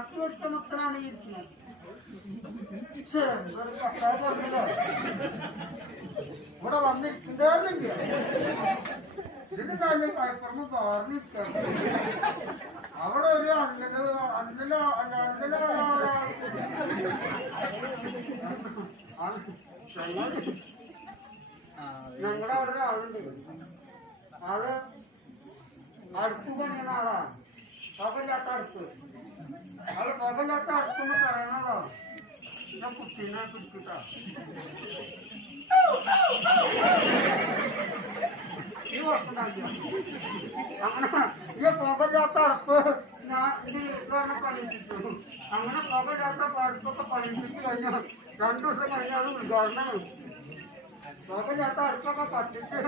കത്തി വെച്ച മൊത്തമാണ് ഈ ഇരിക്കുന്നത്. ഇവിടെ വന്നിട്ടുണ്ടായിരുന്നില്ല. ഇതിന് തന്നെ കൈപ്പുറന്ന് പറഞ്ഞിരിക്കണം. അവിടെ ഒരു ഞങ്ങളുടെ അവിടെ ഒരാളുണ്ട്. ആള് അടുപ്പ് പണിയുന്ന ആളാ. പുകയില്ലാത്ത അടുപ്പ്. ആള് പുകയില്ലാത്ത അടുപ്പെന്ന് പറയണല്ലോ. ഞാൻ കുട്ടീനെ പിടിച്ചിട്ടാ ഈ വർഷണ്ടാക്കിയ അങ്ങനെ ഈ പുകയില്ലാത്ത അടുപ്പ് ഞാൻ വീട്ടിലാണ് പണിയിപ്പിച്ചു. അങ്ങനെ പുകയില്ലാത്ത അടുപ്പൊക്കെ പണിയിപ്പിച്ച് കഴിഞ്ഞാൽ 2 ദിവസം കഴിഞ്ഞാൽ അത് ഉദ്ഘാടനം. പുകയില്ലാത്ത അടുപ്പൊക്കെ കത്തിച്ച്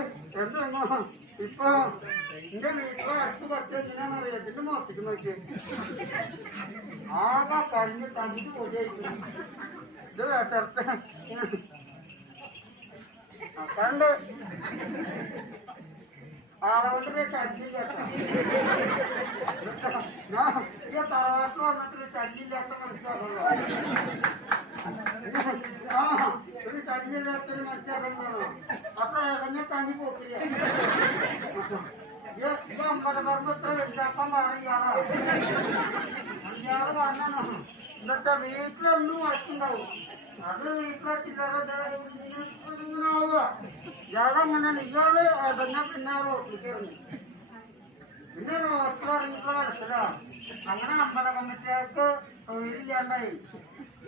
എന്തെന്നോ ഇപ്പൊ എന്റെ വീട്ടിലെ അടുത്ത് കത്തി എങ്ങനെയാണെന്നറിയാം. ഇതിന്റെ മോത്തിക്ക് നോക്കി ആകെ കഴിഞ്ഞ് തഞ്ച് പൊടിയായിരിക്കും. ഇത് വേട്ടർത്ത് കണ്ട് ആളോണ്ടൊരു ശല്യമില്ലാത്ത ഈ തറവാട്ടിൽ വന്നിട്ടൊരു ശല്യമില്ലാത്ത മനസ്സിലാക്കല്ലോ. ഒരു ശല്യമില്ലാത്തൊരു മനസ്സിലാക്കല്ലോ. അപ്പൊ ഏകഞ്ഞ തങ്ങി പോക്കില്ല. ഇത് അമ്പലപർമ്മത്ര വെച്ചാക്കാൻ പാടിയാണ്. ഇയാള് പറഞ്ഞോ ഇന്നത്തെ വീട്ടിലൊന്നും വഴക്കുണ്ടാവും. അത് വീട്ടിലെ ചില്ലറ ആവുക. ഇയാളങ്ങനെ ഇയാള് ഇടഞ്ഞ പിന്നെ റോട്ടിലേക്ക് ഇറങ്ങി. പിന്നെ റോട്ടിൽ ഇറങ്ങിയിട്ടുള്ള മനസ്സിലാ. അങ്ങനെ അമ്പല കമ്മിറ്റികൾക്ക് തൊഴിലില്ലാണ്ടായി.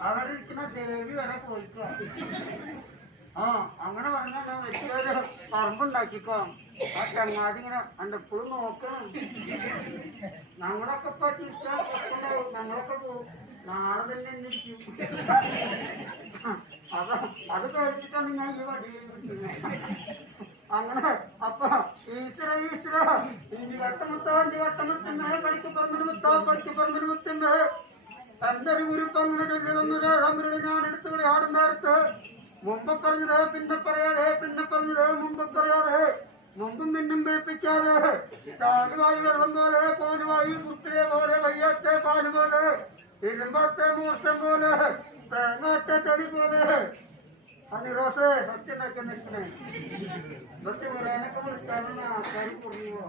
അവരിരിക്കുന്ന ദേവി വരെ പോയിക്കുക. അങ്ങനെ പറഞ്ഞാൽ വലിയൊരു പറമ്പുണ്ടാക്കിക്കോ. ആ ചങ്ങാതി ഇങ്ങനെ എപ്പോഴും നോക്കണം. ഞങ്ങളൊക്കെ ഇപ്പൊ ചിരിച്ചാണ്ടാവും. ഞങ്ങളൊക്കെ പോവും. നാളെ തന്നെ അന്വേഷിക്കും. അത് കഴിച്ചിട്ടാണ് ഞാൻ ഈ വടിയിൽ അങ്ങനെ. അപ്പൊ ഈശ്വര ഇഞ്ചി വട്ടമുത്തേ പഠിക്ക് പറമ്പിന് മുത്തേ തന്റെ ഒരു ഗുരുപ്പ് അങ്ങനെ ചൊല്ലിയൊന്നൊരു ഏഴാമരുടെ ഞാൻ എടുത്തുകൂടി ആടും നേരത്ത് മുമ്പ് പറഞ്ഞത് പിന്നെ പറയാതെ, പിന്നെ പറഞ്ഞത് മുമ്പ് പറയാതെ, മുമ്പും പിന്നും പേപ്പിക്കാതെ, കാലുവായി വെള്ളം പോലെ, കോലുവായി കുട്ടിയെ പോലെ, വയ്യാത്തെ പാല് പോലെ, ഇരുമ്പാത്തെ മോശം പോലെ, തേങ്ങാട്ടെ തടി പോലെ. റോസേ സത്യനൊക്കെ നിൽക്കണേ. സത്യം പോലെ എനക്ക് വിളിക്കാനുള്ള ആൾക്കാർ കുറയുമോ?